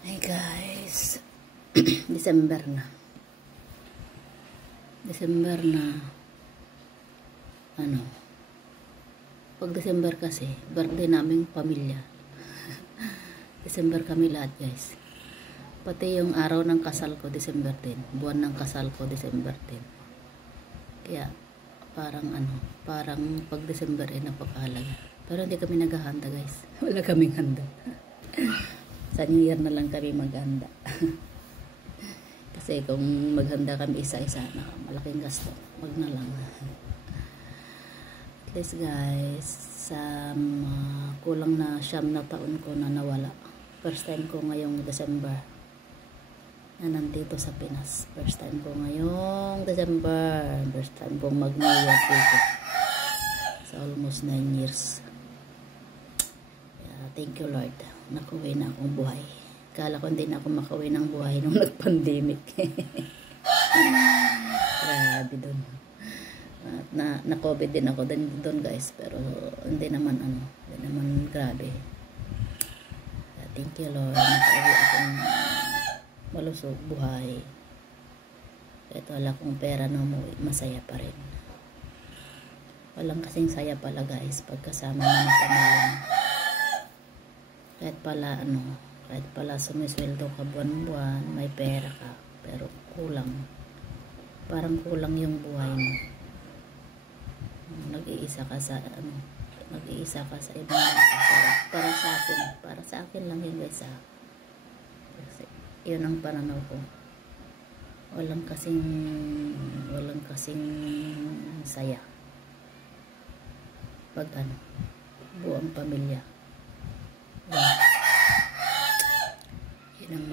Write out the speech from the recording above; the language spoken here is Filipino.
Hey guys, December na. Ano, pag December kasi, birthday naming pamilya. December kami lahat guys. Pati yung araw ng kasal ko, December 10. Buwan ng kasal ko, December 10. Kaya, parang pag December ay napakahalaga. Pero hindi kami naghahanda guys. Wala kaming handa. Sa New Year na lang kami maghanda. Kasi kung maghanda kami isa-isa na malaking gasto, wag na lang. At least guys, sa kulang na 9 na taon ko na nawala. First time ko ngayong December na nandito sa Pinas. First time ko ngayong December. First time kong mag-New Year dito. So almost 9 years. Yeah, thank you Lord. Nakuwi na akong buhay. Kala ko hindi na ako makauwi ng buhay nung nag-pandemic. Grabe dun. Na-COVID din ako dun guys. Pero hindi naman grabe. Thank you Lord. Nakauwi akong malusog buhay. Kahit wala akong pera na umuwi, masaya pa rin. Walang kasing saya pala guys pagkasama mo ng pamilya. Kahit pala sumisweldo ka buwan-buwan, may pera ka, pero kulang. Parang kulang yung buhay mo. Nag-iisa ka sa ibang bansa. Para sa akin lang yun guys. Kasi yun ang pananaw ko. Walang kasing saya. Pag buong pamilya. Yun ang